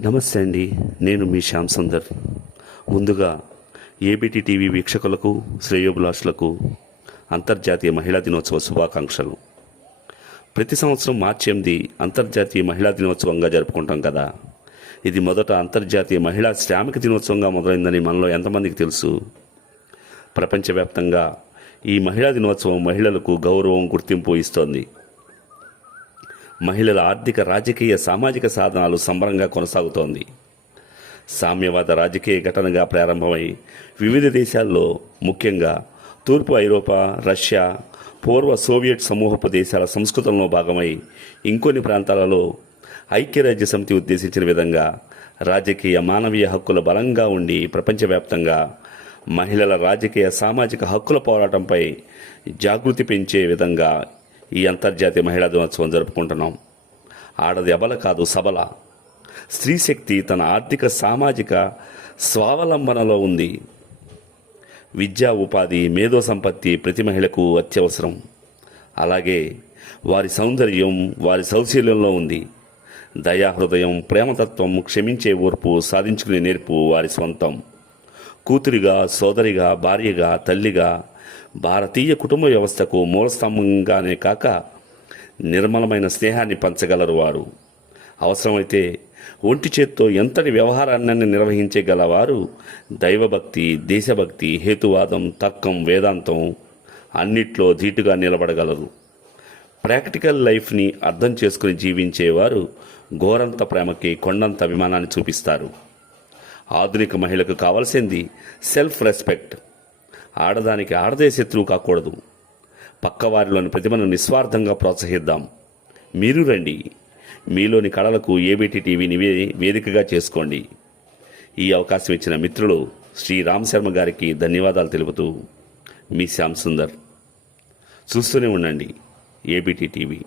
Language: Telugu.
నమస్తే అండి నేను మీ శ్యామ్ సుందర్. ముందుగా ఏబిటి టీవీ వీక్షకులకు శ్రేయోభిలాషులకు అంతర్జాతీయ మహిళా దినోత్సవ శుభాకాంక్షలు. ప్రతి సంవత్సరం మార్చి ఎనిమిది అంతర్జాతీయ మహిళా దినోత్సవంగా జరుపుకుంటాం కదా. ఇది మొదట అంతర్జాతీయ మహిళా శ్రామిక దినోత్సవంగా మొదలైందని మనలో ఎంతమందికి తెలుసు? ప్రపంచవ్యాప్తంగా ఈ మహిళా దినోత్సవం మహిళలకు గౌరవం గుర్తింపు ఇస్తోంది. మహిళల ఆర్థిక రాజకీయ సామాజిక సాధనాలు సంబరంగా కొనసాగుతోంది. సామ్యవాద రాజకీయ ఘటనగా ప్రారంభమై వివిధ దేశాల్లో ముఖ్యంగా తూర్పు ఐరోపా రష్యా పూర్వ సోవియట్ సమూహపు దేశాల సంస్కృతంలో భాగమై ఇంకొన్ని ప్రాంతాలలో ఐక్యరాజ్య సమితి ఉద్దేశించిన విధంగా రాజకీయ మానవీయ హక్కుల బలంగా ఉండి ప్రపంచవ్యాప్తంగా మహిళల రాజకీయ సామాజిక హక్కుల పోరాటంపై జాగృతి పెంచే విధంగా ఈ అంతర్జాతీయ మహిళా దినోత్సవం జరుపుకుంటున్నాం. ఆడది అబల కాదు సబల. స్త్రీ శక్తి తన ఆర్థిక సామాజిక స్వావలంబనలో ఉంది. విద్యా ఉపాధి మేధో సంపత్తి ప్రతి మహిళకు అత్యవసరం. అలాగే వారి సౌందర్యం వారి సౌశీల్యంలో ఉంది. దయాహృదయం ప్రేమతత్వం క్షమించే ఓర్పు సాధించుకునే నేర్పు వారి స్వంతం. కూతురిగా సోదరిగా భార్యగా తల్లిగా భారతీయ కుటుంబ వ్యవస్థకు మూలస్తంభంగానే కాక నిర్మలమైన స్నేహాన్ని పంచగలరు వారు. అవసరమైతే ఒంటి చేత్తో ఎంతటి వ్యవహారాన్ని నిర్వహించగలవారు దైవభక్తి దేశభక్తి హేతువాదం తర్కం వేదాంతం అన్నిట్లో ధీటుగా నిలబడగలరు. ప్రాక్టికల్ లైఫ్ని అర్థం చేసుకుని జీవించేవారు ఘోరంత ప్రేమకి కొండంత అభిమానాన్ని చూపిస్తారు. ఆధునిక మహిళకు కావాల్సింది సెల్ఫ్ రెస్పెక్ట్. ఆడదానికి ఆడదే శత్రువు కాకూడదు. పక్కవారిలోని ప్రతిభను నిస్వార్థంగా ప్రోత్సహిద్దాం. మీరు రండి. మీలోని కళలకు ఏబిటి టీవీని వేదికగా చేసుకోండి. ఈ అవకాశం ఇచ్చిన మిత్రులు శ్రీ రామ్ శర్మ గారికి ధన్యవాదాలు తెలుపుతూ మీ శ్యామ్ సుందర్. చూస్తూనే ఉండండి. ABT TV.